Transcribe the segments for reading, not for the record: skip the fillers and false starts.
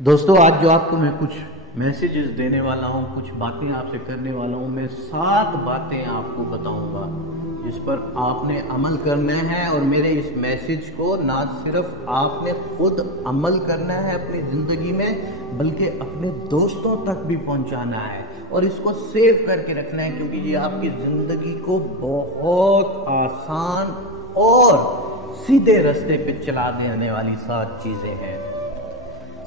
दोस्तों आज जो आपको मैं कुछ मैसेजेस देने वाला हूँ, कुछ बातें आपसे करने वाला हूँ। मैं 7 बातें आपको बताऊंगा जिस पर आपने अमल करना है। और मेरे इस मैसेज को ना सिर्फ आपने खुद अमल करना है अपनी ज़िंदगी में, बल्कि अपने दोस्तों तक भी पहुँचाना है और इसको सेव करके रखना है, क्योंकि ये आपकी ज़िंदगी को बहुत आसान और सीधे रास्ते पे चला देने वाली 7 चीज़ें हैं।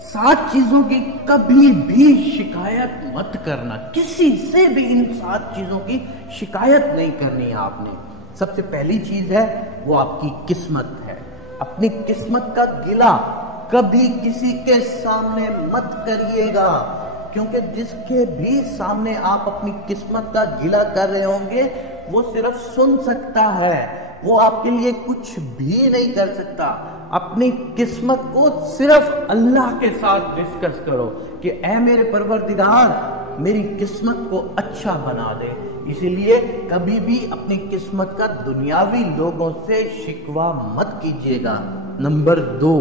7 चीजों की कभी भी शिकायत मत करना, किसी से भी इन 7 चीजों की शिकायत नहीं करनी है आपने। सबसे पहली चीज है वो आपकी किस्मत है। अपनी किस्मत का गिला कभी किसी के सामने मत करिएगा, क्योंकि जिसके भी सामने आप अपनी किस्मत का गिला कर रहे होंगे वो सिर्फ सुन सकता है, वो आपके लिए कुछ भी नहीं कर सकता। अपनी किस्मत को सिर्फ अल्लाह के साथ डिस्कस करो कि ऐ मेरे परवरदिगार मेरी किस्मत को अच्छा बना दे। इसीलिए कभी भी अपनी किस्मत का दुनियावी लोगों से शिकवा मत कीजिएगा। नंबर 2,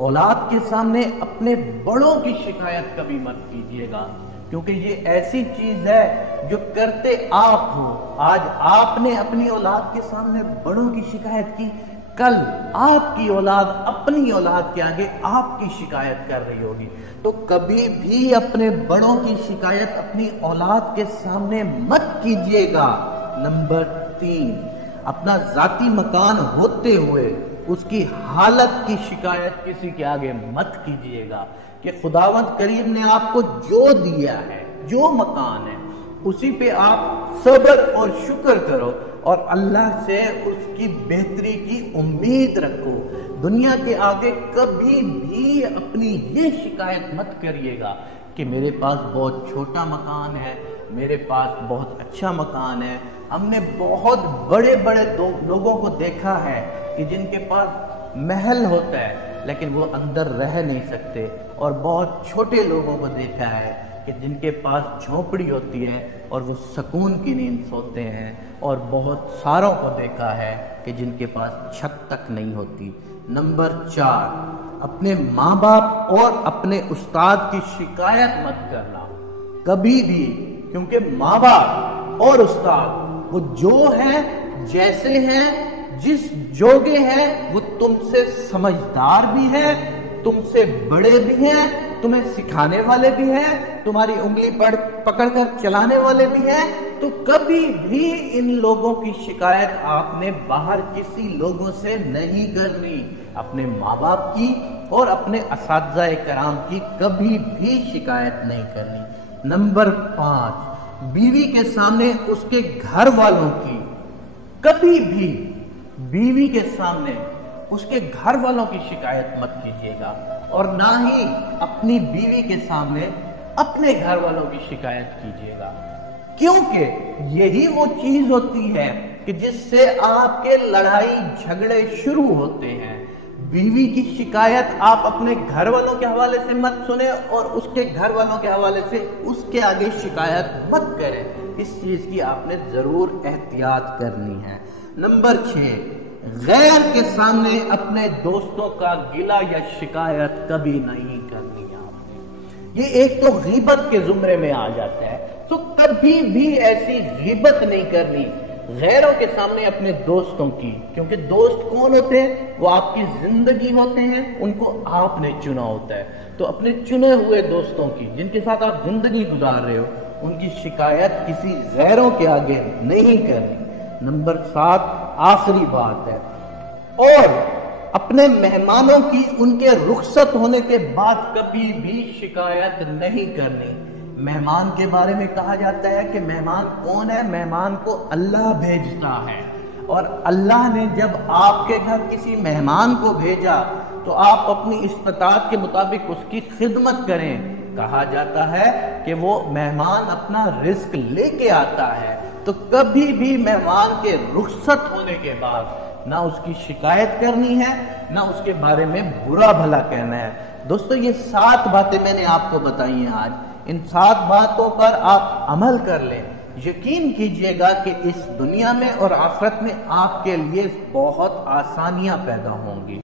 औलाद के सामने अपने बड़ों की शिकायत कभी मत कीजिएगा, क्योंकि ये ऐसी चीज है जो करते आप हो। आज आपने अपनी औलाद के सामने बड़ों की शिकायत की, कल आपकी औलाद अपनी औलाद के आगे आपकी शिकायत कर रही होगी। तो कभी भी अपने बड़ों की शिकायत अपनी औलाद के सामने मत कीजिएगा। नंबर 3, अपना जाती मकान होते हुए उसकी हालत की शिकायत किसी के आगे मत कीजिएगा कि खुदावंद करीम ने आपको जो दिया है, जो मकान है, उसी पे आप सब्र और शुक्र करो और अल्लाह से उसकी बेहतरी की उम्मीद रखो। दुनिया के आगे कभी भी अपनी ये शिकायत मत करिएगा कि मेरे पास बहुत छोटा मकान है, मेरे पास बहुत अच्छा मकान है। हमने बहुत बड़े बड़े लोगों को देखा है कि जिनके पास महल होता है लेकिन वो अंदर रह नहीं सकते, और बहुत छोटे लोगों को देखा है कि जिनके पास झोपड़ी होती है और वो सुकून की नींद सोते हैं, और बहुत सारों को देखा है कि जिनके पास छत तक नहीं होती। नंबर 4, अपने माँ बाप और अपने उस्ताद की शिकायत मत करना कभी भी, क्योंकि माँ बाप और उस्ताद वो जो है, जैसे हैं, जिस जोगे हैं, वो तुमसे समझदार भी है, तुमसे बड़े भी हैं, तुम्हें सिखाने वाले भी हैं, तुम्हारी उंगली पकड़कर चलाने वाले भी हैं। तो कभी भी इन लोगों की शिकायत आपने बाहर किसी लोगों से नहीं करनी। अपने माँ बाप की और अपने असातिज़ा कराम की कभी भी शिकायत नहीं करनी। नंबर 5, बीवी के सामने उसके घर वालों की कभी भी, बीवी के सामने उसके घर वालों की शिकायत मत कीजिएगा, और ना ही अपनी बीवी के सामने अपने घर वालों की शिकायत कीजिएगा, क्योंकि यही वो चीज होती है कि जिससे आपके लड़ाई झगड़े शुरू होते हैं। बीवी की शिकायत आप अपने घर वालों के हवाले से मत सुने और उसके घर वालों के हवाले से उसके आगे शिकायत मत करें। इस चीज की आपने जरूर एहतियात करनी है। नंबर 6, गैर के सामने अपने दोस्तों का गिला या शिकायत कभी नहीं करनी है आपने। ये एक तो गीबत के जुमरे में आ जाता है, तो कभी भी ऐसी गीबत नहीं करनी गैरों के सामने अपने दोस्तों की, क्योंकि दोस्त कौन होते हैं? वो आपकी जिंदगी होते हैं, उनको आपने चुना होता है। तो अपने चुने हुए दोस्तों की, जिनके साथ आप जिंदगी गुजार रहे हो, उनकी शिकायत किसी गैरों के आगे नहीं करनी। नंबर 7, आखिरी बात है, और अपने मेहमानों की उनके रुखसत होने के बाद कभी भी शिकायत नहीं करनी। मेहमान के बारे में कहा जाता है कि मेहमान कौन है? मेहमान को अल्लाह भेजता है, और अल्लाह ने जब आपके घर किसी मेहमान को भेजा तो आप अपनी इस्तात के मुताबिक उसकी खिदमत करें। कहा जाता है कि वो मेहमान अपना रिस्क लेके आता है, तो कभी भी मेहमान के रुखसत होने के बाद ना उसकी शिकायत करनी है, ना उसके बारे में बुरा भला कहना है। दोस्तों ये 7 बातें मैंने आपको बताई हैं आज। इन 7 बातों पर आप अमल कर लें, यकीन कीजिएगा कि इस दुनिया में और आखिरत में आपके लिए बहुत आसानियां पैदा होंगी।